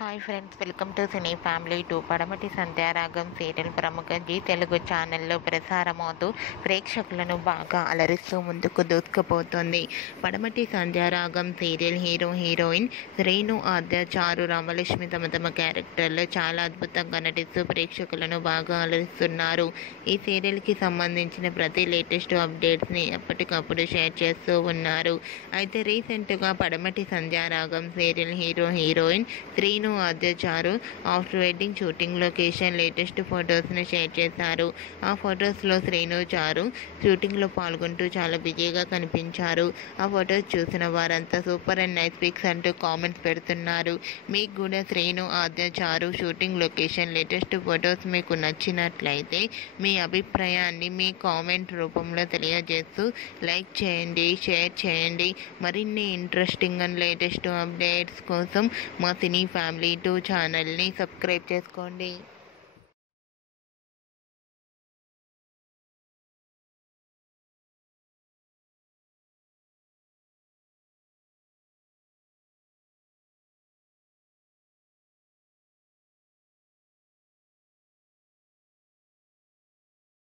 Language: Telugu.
Hi friends, welcome to cine family 2. పడమటి సంధ్యారాగం సీరియల్ ప్రముఖ జీ తెలుగు ఛానల్లో ప్రసారమవుతూ ప్రేక్షకులను బాగా అలరిస్తూ ముందుకు దూసుకుపోతుంది. పడమటి సంధ్యారాగం సీరియల్ హీరోయిన్ శ్రీను, ఆద్య, చారు, రామలక్ష్మి తమ క్యారెక్టర్లో చాలా అద్భుతంగా నటిస్తూ ప్రేక్షకులను బాగా అలరిస్తున్నారు. ఈ సీరియల్కి సంబంధించిన ప్రతి లేటెస్ట్ అప్డేట్స్ని ఎప్పటికప్పుడు షేర్ చేస్తూ ఉన్నారు. అయితే రీసెంట్గా పడమటి సంధ్యారాగం సీరియల్ హీరోయిన్ శ్రీను, ఆద్య, చారు after wedding shooting location latest ఫొటోస్ని షేర్ చేశారు. ఆ ఫొటోస్లో శ్రీను, చారు షూటింగ్లో పాల్గొంటూ చాలా బిజీగా కనిపించారు. ఆ ఫొటోస్ చూసిన వారంతా సూపర్ అండ్ నైస్ పిక్స్ అంటూ కామెంట్స్ పెడుతున్నారు. మీకు కూడా శ్రీను, ఆద్య, చారు షూటింగ్ లొకేషన్ లేటెస్ట్ ఫొటోస్ మీకు నచ్చినట్లయితే మీ అభిప్రాయాన్ని మీ కామెంట్ రూపంలో తెలియజేస్తూ లైక్ చేయండి, షేర్ చేయండి. మరిన్ని ఇంట్రెస్టింగ్ అండ్ లేటెస్ట్ అప్డేట్స్ కోసం మా సినీ ఫ్యామిలీ 2 ఛానల్ని సబ్స్క్రైబ్ చేసుకోండి.